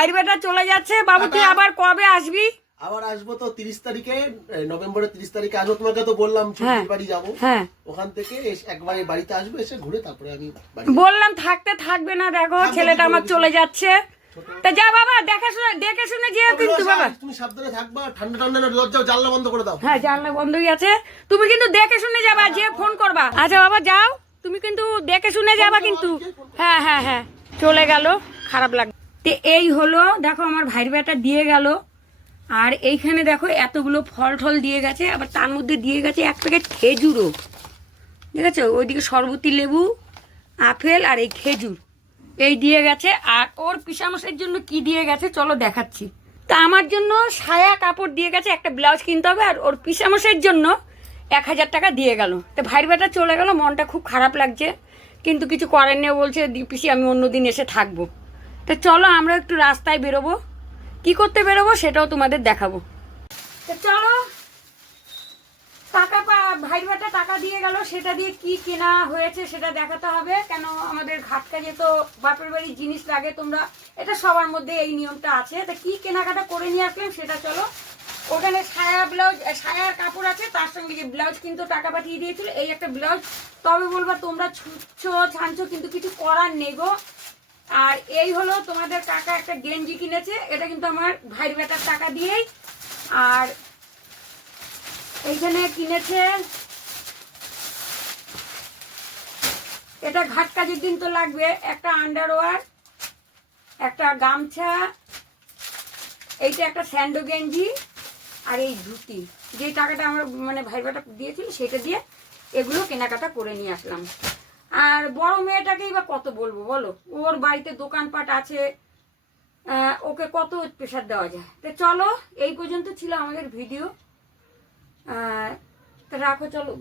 ভাইয়ের বেটা চলে যাচ্ছে। বাবু তুই আবার কবে আসবি? আবার আসব তো তিরিশ তারিখে নভেম্বরের তিরিশ তারিখে আসব তোমাকে তো বললাম হ্যাঁ। বাড়ি যাব। হ্যাঁ। ওখান থেকে একবারে বাড়িতে আসব এসে ঘুরে তারপরে আমি বললাম থাকতে থাকবে না দেখো ছেলেটা আমার চলে যাচ্ছে। তা যা বাবা দেখে শুনে দেখে শুনে যেও কিন্তু বাবা। তুমি সাবধানে থাকবা ঠান্ডা ঠান্ডা দরজা জানলা বন্ধ করে দাও। হ্যাঁ জানলা বন্ধই আছে। তুমি কিন্তু দেখে শুনে যাবা যে ফোন করবা। আচ্ছা বাবা যাও। তুমি কিন্তু দেখে শুনে যাবা কিন্তু। হ্যাঁ হ্যাঁ হ্যাঁ। চলে গেল খারাপ লাগবে তো এই হলো, দেখো আমার ভাইয়ের বেটা দিয়ে গেল। আর এইখানে দেখো এতগুলো ফল টল দিয়ে গেছে, আবার তার মধ্যে দিয়ে গেছে এক প্যাকেট খেজুরও। ঠিক আছে ওইদিকে সরবতি লেবু, আপেল আর এই খেজুর। এই দিয়ে গেছে, আর ওর পিসামশের জন্য কি দিয়ে গেছে চলো দেখাচ্ছি। তা আমার জন্য সায়া কাপড় দিয়ে গেছে, একটা ব্লাউজ কিনতে হবে, আর ওর পিসামশের জন্য এক হাজার টাকা দিয়ে গেল। তো ভাইয়ের বেটা চলে গেল, মনটা খুব খারাপ লাগছে, কিন্তু কিছু করার নেই বলছে, "দি- পিসি, আমি অন্যদিন এসে থাকব। তো চলো আমরা একটু রাস্তায় বেরোবো। কি করতে বেরোবো সেটাও তোমাদের দেখাবো। তো চলো। টাকা ভাই ভাটা টাকা দিয়ে গেল, সেটা দিয়ে কি কেনা হয়েছে সেটা দেখাতে হবে। কেন আমাদের ঘাট কাজে তো বাপের বাড়ির জিনিস লাগে তোমরা, এটা সবার মধ্যে এই নিয়মটা আছে। তা কি কেনাকাটা করে নিয়ে আসলাম সেটা চলো। ওখানে সায়া ব্লাউজ সায়ার কাপড় আছে, তার সঙ্গে যে ব্লাউজ কিন্তু টাকা পাঠিয়ে দিয়েছিল, এই একটা ব্লাউজ। তবে বলব তোমরা ছুটছো ছানছো, কিন্তু কিছু করার নেই গো। আর এই হলো তোমাদের কাকা একটা গেঞ্জি কিনেছে, এটা কিন্তু আমার ভাইয়ের বেটার টাকা দিয়েই। আর এইখানে কিনেছে, এটা ঘাট কাজের দিন তো লাগবে, একটা আন্ডারওয়ার একটা গামছা, এইটা একটা স্যান্ডো গেঞ্জি, আর এই ধুতি। যে টাকাটা আমার মানে ভাই বেটা দিয়েছিল, সেটা দিয়ে এগুলো কেনাকাটা করে নিয়ে আসলাম। আর বড় মেয়েটাকেই বা কত বলব বলো? ওর বাড়িতে দোকানপাট আছে ওকে কত প্রেশার দেওয়া যায়? তো চলো, এই পর্যন্ত ছিল আমাদের ভিডিও রাখো, চলো।